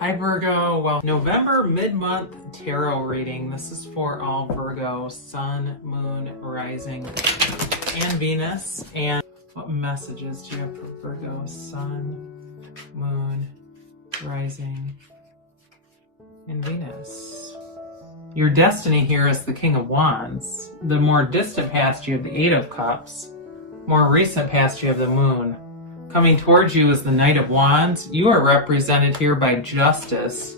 Hi Virgo, well, November mid-month tarot reading. This is for all Virgo, Sun, Moon, Rising, and Venus. And what messages do you have for Virgo, Sun, Moon, Rising, and Venus? Your destiny here is the King of Wands. The more distant past, you have the Eight of Cups. More recent past, you have the Moon. Coming towards you is the Knight of Wands. You are represented here by Justice.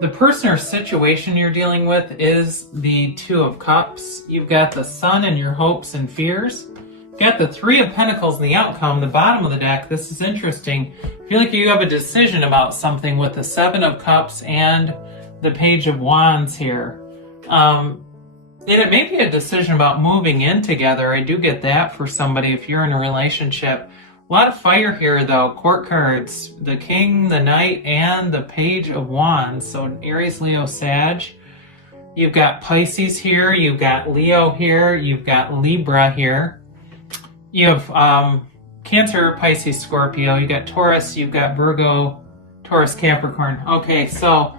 The person or situation you're dealing with is the Two of Cups. You've got the Sun and your hopes and fears. You've got the Three of Pentacles and the outcome. The bottom of the deck, this is interesting. I feel like you have a decision about something with the Seven of Cups and the Page of Wands here. And it may be a decision about moving in together. I do get that for somebody if you're in a relationship. A lot of fire here, though. Court cards, the King, the Knight, and the Page of Wands. So Aries, Leo, Sag. You've got Pisces here. You've got Leo here. You've got Libra here. You have Cancer, Pisces, Scorpio. You've got Taurus. You've got Virgo, Taurus, Capricorn. Okay, so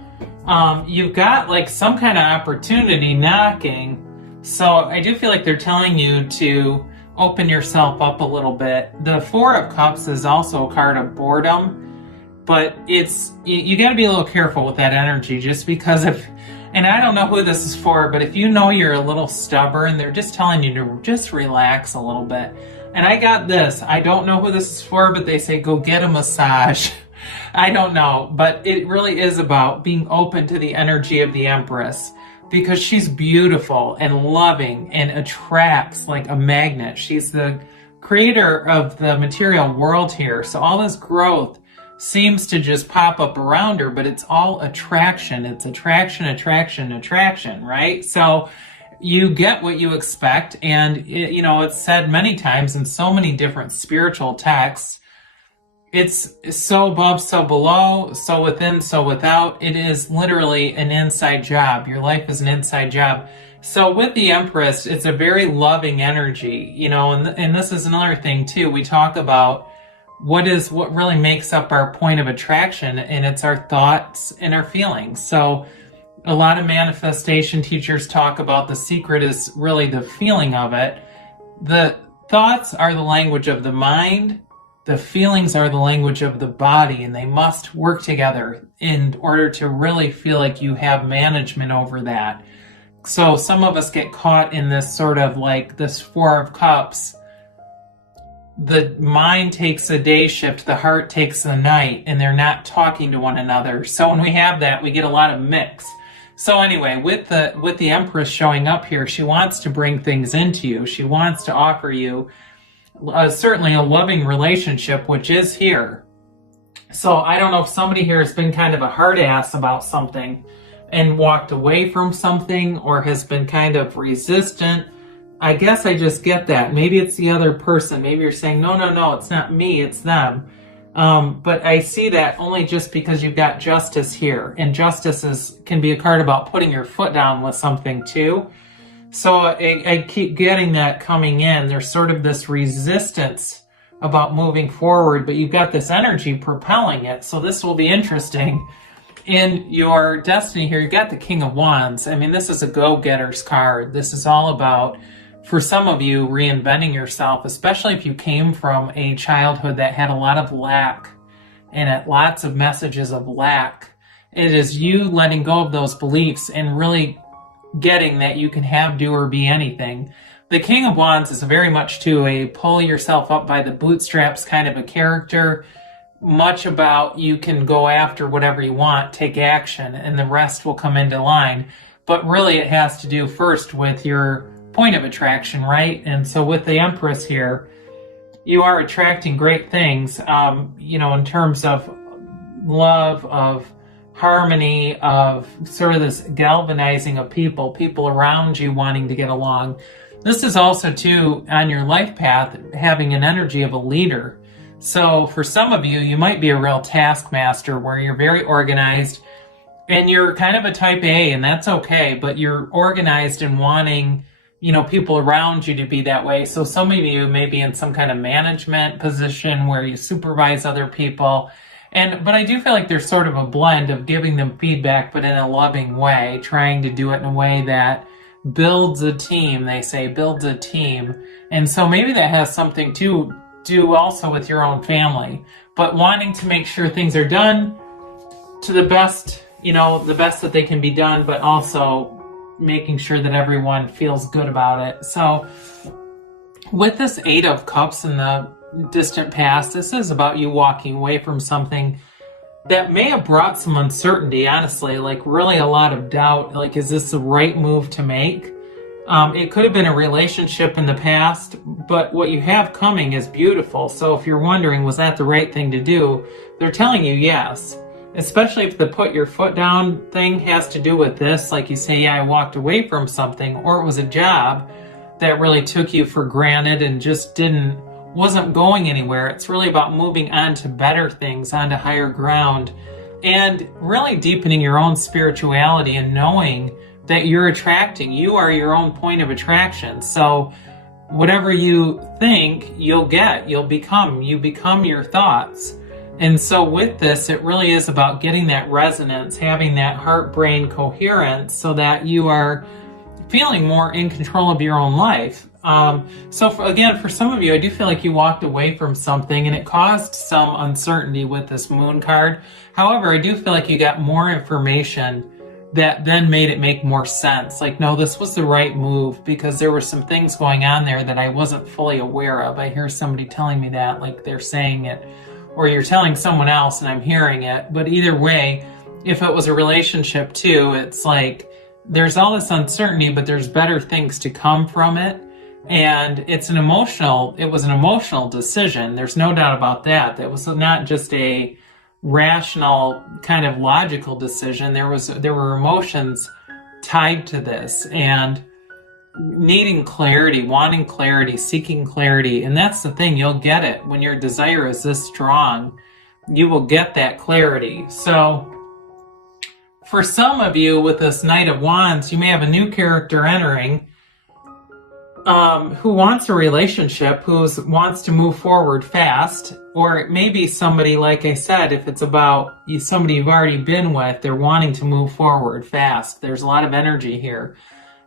you've got like some kind of opportunity knocking. So I do feel like they're telling you to open yourself up a little bit. The Four of Cups is also a card of boredom, but it's you got to be a little careful with that energy, just because and I don't know who this is for, but if you know you're a little stubborn, they're just telling you to just relax a little bit. And I got this. I don't know who this is for, but they say go get a massage. I don't know, but it really is about being open to the energy of the Empress, because she's beautiful and loving and attracts like a magnet. She's the creator of the material world here. So all this growth seems to just pop up around her, but it's all attraction. It's attraction, attraction, attraction, right? So you get what you expect. And it's said many times in so many different spiritual texts. It's so above, so below, so within, so without. It is literally an inside job. Your life is an inside job. So with the Empress, it's a very loving energy, and this is another thing too. We talk about what really makes up our point of attraction, and it's our thoughts and our feelings. So a lot of manifestation teachers talk about the secret is really the feeling of it. The thoughts are the language of the mind. The feelings are the language of the body, and they must work together in order to really feel like you have management over that. So some of us get caught in this sort of like this Four of Cups. The mind takes a day shift, the heart takes the night, and they're not talking to one another. So when we have that, we get a lot of mix. So anyway, with the Empress showing up here, she wants to bring things into you. She wants to offer you certainly a loving relationship, which is here. So I don't know if somebody here has been kind of a hard ass about something and walked away from something, or has been kind of resistant. I guess I just get that. Maybe it's the other person. Maybe you're saying, no, it's not me, it's them. But I see that only just because you've got Justice here. And Justice can be a card about putting your foot down with something too. So I keep getting that coming in. There's sort of this resistance about moving forward, but you've got this energy propelling it. So this will be interesting. In your destiny here, you've got the King of Wands. I mean, this is a go-getter's card. This is all about, for some of you, reinventing yourself, especially if you came from a childhood that had a lot of lack and lots of messages of lack. It is you letting go of those beliefs and really getting that you can have, do, or be anything. The King of Wands is very much to a pull yourself up by the bootstraps kind of a character. Much about you can go after whatever you want, take action, and the rest will come into line. But really it has to do first with your point of attraction, right? And so with the Empress here, you are attracting great things, in terms of love, of harmony, of sort of this galvanizing of people around you wanting to get along. This is also too, on your life path, having an energy of a leader. So for some of you, you might be a real taskmaster where you're very organized and you're kind of a type A, and that's okay, but you're organized and wanting, people around you to be that way. So some of you may be in some kind of management position where you supervise other people, But I do feel like there's sort of a blend of giving them feedback, but in a loving way, trying to do it in a way that builds a team. They say builds a team. And so maybe that has something to do also with your own family, but wanting to make sure things are done to the best, the best that they can be done, but also making sure that everyone feels good about it. So with this 8 of Cups in the distant past, this is about you walking away from something that may have brought some uncertainty, honestly, like really a lot of doubt. Like, is this the right move to make? It could have been a relationship in the past, but what you have coming is beautiful. So if you're wondering, was that the right thing to do? They're telling you yes. Especially if the put your foot down thing has to do with this, like you say, yeah, I walked away from something, or it was a job that really took you for granted and just wasn't going anywhere. It's really about moving on to better things, on to higher ground, and really deepening your own spirituality and knowing that you are your own point of attraction. So whatever you think, you become your thoughts. And so with this, it really is about getting that resonance, having that heart-brain coherence so that you are feeling more in control of your own life. For some of you, I do feel like you walked away from something and it caused some uncertainty with this Moon card. However, I do feel like you got more information that then made it make more sense. Like, no, this was the right move because there were some things going on there that I wasn't fully aware of. I hear somebody telling me that, like they're saying it, or you're telling someone else and I'm hearing it. But either way, if it was a relationship too, it's like there's all this uncertainty, but there's better things to come from it. And it was an emotional decision. There's no doubt about that. That was not just a rational kind of logical decision. There were emotions tied to this, and needing clarity, wanting clarity, seeking clarity. And that's the thing, you'll get it when your desire is this strong. You will get that clarity. So for some of you with this Knight of Wands, you may have a new character entering who wants a relationship, who wants to move forward fast. Or it may be somebody, like I said, if it's about somebody you've already been with, they're wanting to move forward fast. There's a lot of energy here.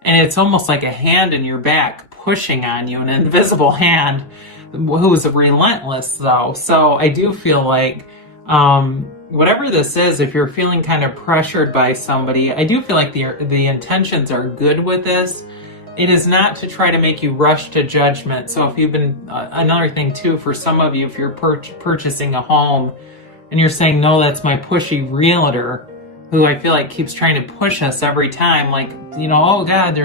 And it's almost like a hand in your back pushing on you, an invisible hand who's relentless though. So I do feel like whatever this is, if you're feeling kind of pressured by somebody, I do feel like the intentions are good with this. It is not to try to make you rush to judgment. So if you've been, another thing too, for some of you, if you're purchasing a home and you're saying, no, that's my pushy realtor, who I feel like keeps trying to push us every time, like, oh God,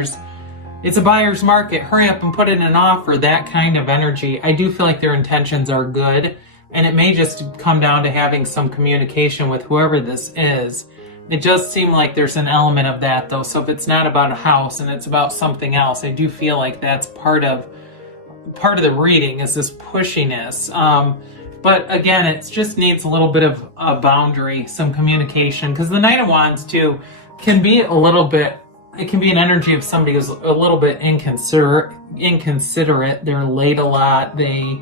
it's a buyer's market, hurry up and put in an offer, that kind of energy. I do feel like their intentions are good, and it may just come down to having some communication with whoever this is. It does seem like there's an element of that though, so if it's not about a house and it's about something else, I do feel like that's part of the reading, is this pushiness. But again, it just needs a little bit of a boundary, some communication, because the Knight of Wands too can be it can be an energy of somebody who's a little bit inconsiderate. They're late a lot. They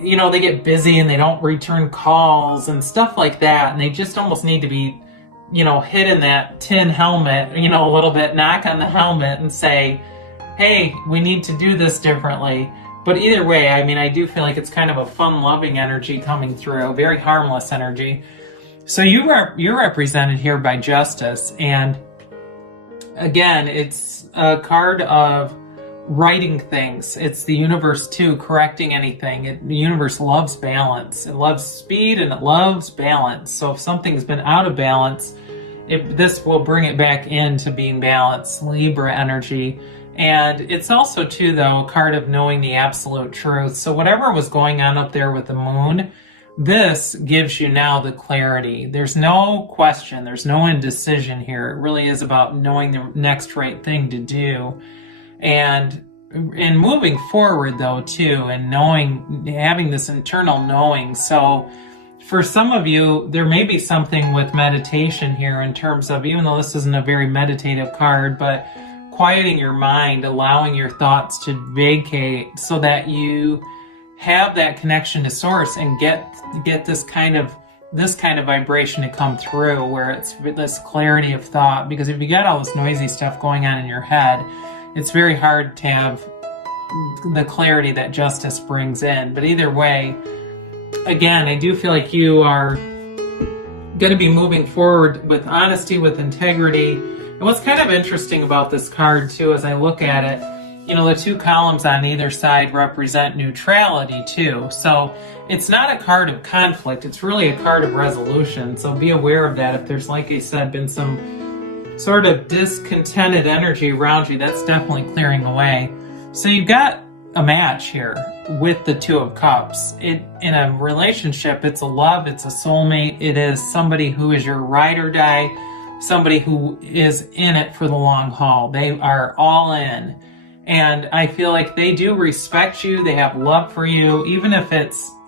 get busy and they don't return calls and stuff like that. And they just almost need to be, hit in that tin helmet, a little bit, knock on the helmet and say, hey, we need to do this differently. But either way, I do feel like it's kind of a fun-loving energy coming through, very harmless energy. So you're represented here by Justice, and again, it's a card of righting things. It's the universe too, correcting anything. The universe loves balance. It loves speed and it loves balance. So if something's been out of balance, this will bring it back into being balanced. Libra energy. And it's also too, though, a card of knowing the absolute truth. So whatever was going on up there with the moon, this gives you now the clarity. There's no question. There's no indecision here. It really is about knowing the next right thing to do. And moving forward, though, too, and having this internal knowing. So for some of you, there may be something with meditation here in terms of, even though this isn't a very meditative card, but quieting your mind, allowing your thoughts to vacate so that you have that connection to source and get this kind of this kind of vibration to come through, where it's this clarity of thought. Because if you got all this noisy stuff going on in your head, it's very hard to have the clarity that justice brings in. But either way, again, I do feel like you are going to be moving forward with honesty, with integrity. And what's kind of interesting about this card too, as I look at it, you know, the two columns on either side represent neutrality too. So it's not a card of conflict, it's really a card of resolution. So be aware of that. If there's, like I said, been some sort of discontented energy around you, that's definitely clearing away. So you've got a match here with the Two of Cups. In a relationship, it's a love, it's a soulmate, it is somebody who is your ride or die, somebody who is in it for the long haul. They are all in. And I feel like they do respect you, they have love for you, even if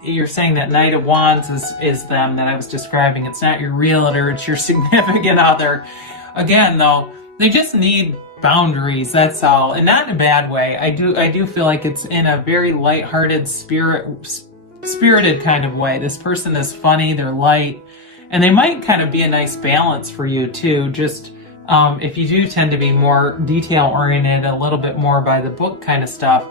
you're saying that Knight of Wands is them that I was describing. It's not your realtor, it's your significant other. Again, though, they just need boundaries, that's all. And not in a bad way. I do feel like it's in a very lighthearted, spirited kind of way. This person is funny, they're light, and they might kind of be a nice balance for you too. Just if you do tend to be more detail-oriented, a little bit more by the book kind of stuff,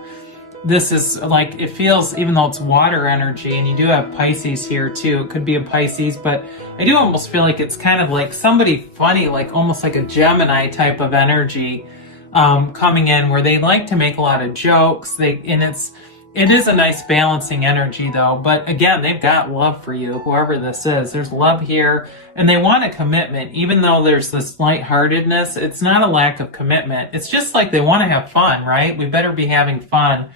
this is like, it feels, even though it's water energy, and you do have Pisces here too, it could be a Pisces, but I do almost feel like it's kind of like somebody funny, like almost like a Gemini type of energy coming in, where they like to make a lot of jokes. It is a nice balancing energy though, but again, they've got love for you, whoever this is. There's love here, and they want a commitment. Even though there's this lightheartedness, it's not a lack of commitment. It's just like they want to have fun, right? We better be having fun.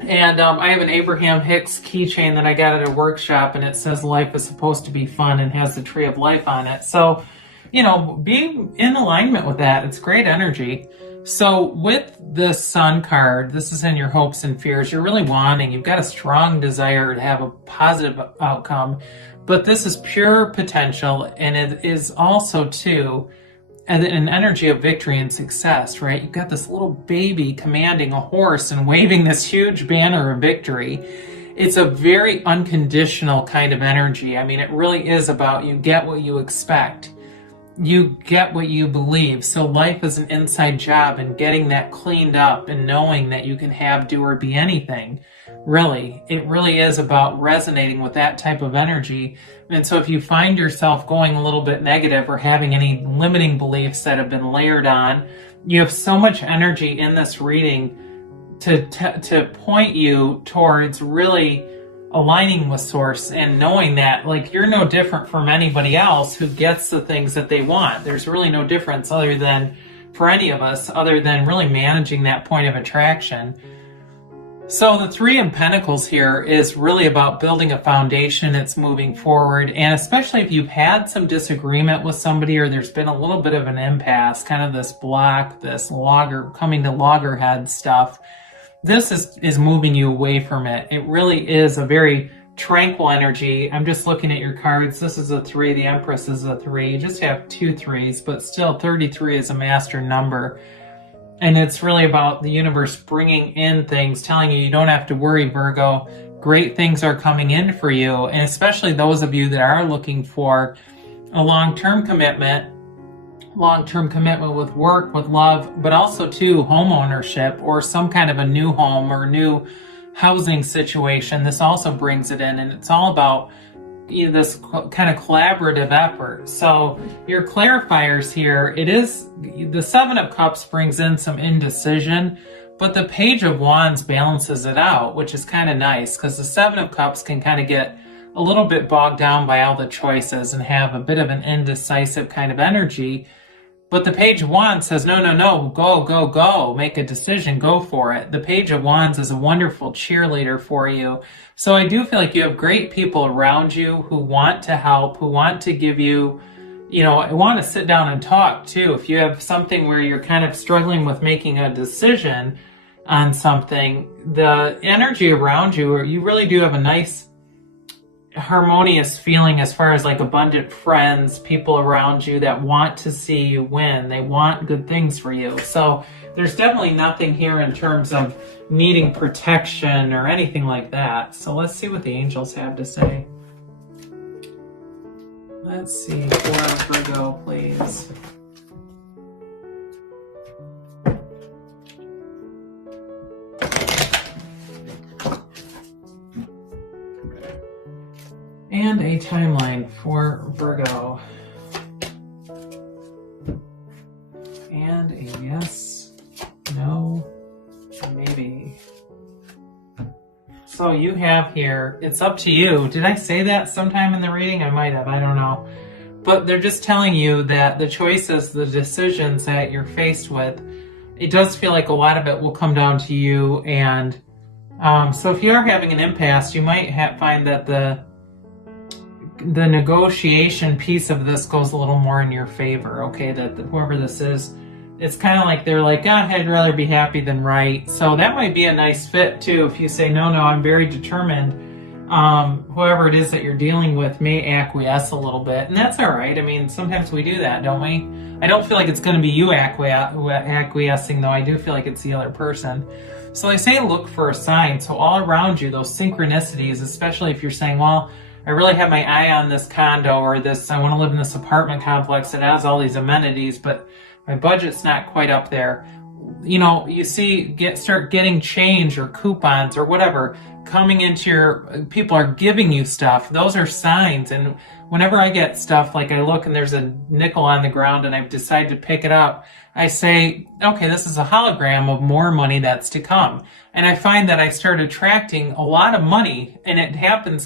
And I have an Abraham Hicks keychain that I got at a workshop, and it says life is supposed to be fun and has the tree of life on it. So, you know, be in alignment with that. It's great energy. So with this Sun card, this is in your hopes and fears. You're really wanting, you've got a strong desire to have a positive outcome, but this is pure potential, and it is also too an energy of victory and success, right? You've got this little baby commanding a horse and waving this huge banner of victory. It's a very unconditional kind of energy. I mean, it really is about you get what you expect. You get what you believe. So life is an inside job, and getting that cleaned up and knowing that you can have, do, or be anything. Really, it really is about resonating with that type of energy. And so if you find yourself going a little bit negative or having any limiting beliefs that have been layered on, you have so much energy in this reading to point you towards really aligning with source and knowing that, like, you're no different from anybody else who gets the things that they want. There's really no difference other than, for any of us, other than really managing that point of attraction. So the Three of Pentacles here is really about building a foundation. It's moving forward, and especially if you've had some disagreement with somebody, or there's been a little bit of an impasse, kind of this block, this coming to loggerhead stuff, this is moving you away from it. It really is a very tranquil energy. I'm just looking at your cards. This is a 3. The Empress is a 3. You just have 2 3s, but still 33 is a master number. And it's really about the universe bringing in things, telling you don't have to worry, Virgo. Great things are coming in for you. And especially those of you that are looking for a long-term commitment with work, with love, but also too home ownership or some kind of a new home or new housing situation. This also brings it in, and it's all about this kind of collaborative effort. So your clarifiers here, it is the 7 of Cups brings in some indecision, but the Page of Wands balances it out, which is kind of nice, because the 7 of Cups can kind of get a little bit bogged down by all the choices and have a bit of an indecisive kind of energy. But the Page of Wands says, no, go, make a decision, go for it. The Page of Wands is a wonderful cheerleader for you. So I do feel like you have great people around you who want to help, who want to give you, want to sit down and talk too. If you have something where you're kind of struggling with making a decision on something, the energy around you, you really do have a nice harmonious feeling as far as like abundant friends, people around you that want to see you win. They want good things for you. So there's definitely nothing here in terms of needing protection or anything like that. So let's see what the angels have to say. Let's see, for Virgo, please. And a timeline for Virgo. And a yes, no, maybe. So you have here, it's up to you. Did I say that sometime in the reading? I might have, I don't know. But they're just telling you that the choices, the decisions that you're faced with, it does feel like a lot of it will come down to you. And so if you are having an impasse, you might find that the negotiation piece of this goes a little more in your favor, okay? That whoever this is, it's kind of like they're like, I'd rather be happy than right. So that might be a nice fit too. If you say, no, I'm very determined. Whoever it is that you're dealing with may acquiesce a little bit, and that's all right. I mean, sometimes we do that, don't we? I don't feel like it's going to be you acquiescing, though. I do feel like it's the other person. So they say look for a sign. So all around you, those synchronicities, especially if you're saying, well, I really have my eye on this condo or this, I want to live in this apartment complex that has all these amenities, but my budget's not quite up there. You know, you see, start getting change or coupons or whatever coming into your, people are giving you stuff. Those are signs. And whenever I get stuff, like I look and there's a nickel on the ground and I've decided to pick it up, I say, okay, this is a hologram of more money that's to come. And I find that I start attracting a lot of money, and it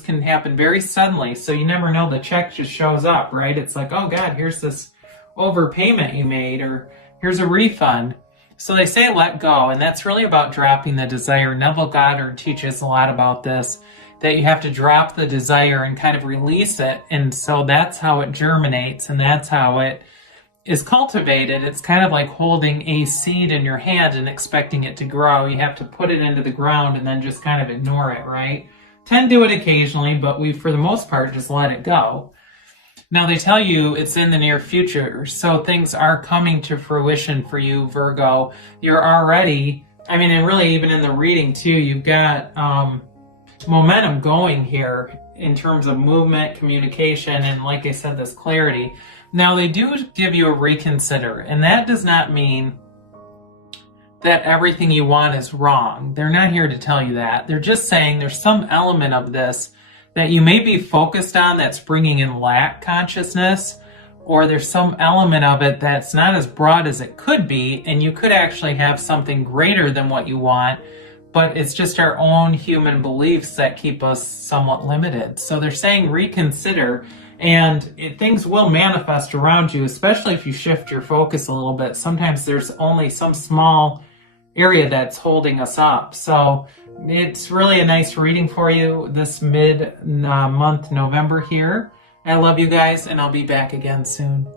can happen very suddenly. So you never know, the check just shows up, right? It's like, oh God, here's this overpayment you made, or here's a refund. So they say let go, and that's really about dropping the desire. Neville Goddard teaches a lot about this, that you have to drop the desire and kind of release it. And so that's how it germinates, and that's how it is cultivated. It's kind of like holding a seed in your hand and expecting it to grow. You have to put it into the ground and then just kind of ignore it, right? Tend to do it occasionally, but we, for the most part, just let it go. Now they tell you it's in the near future, so things are coming to fruition for you, Virgo. You're already, I mean, and really even in the reading too, you've got momentum going here in terms of movement, communication, and like I said, this clarity. Now they do give you a reconsider, and that does not mean that everything you want is wrong. They're not here to tell you that. They're just saying there's some element of this that you may be focused on that's bringing in lack consciousness, or there's some element of it that's not as broad as it could be, and you could actually have something greater than what you want, but it's just our own human beliefs that keep us somewhat limited. So they're saying reconsider, and things will manifest around you, especially if you shift your focus a little bit. Sometimes there's only some small area that's holding us up. So it's really a nice reading for you this mid-month November here. I love you guys, and I'll be back again soon.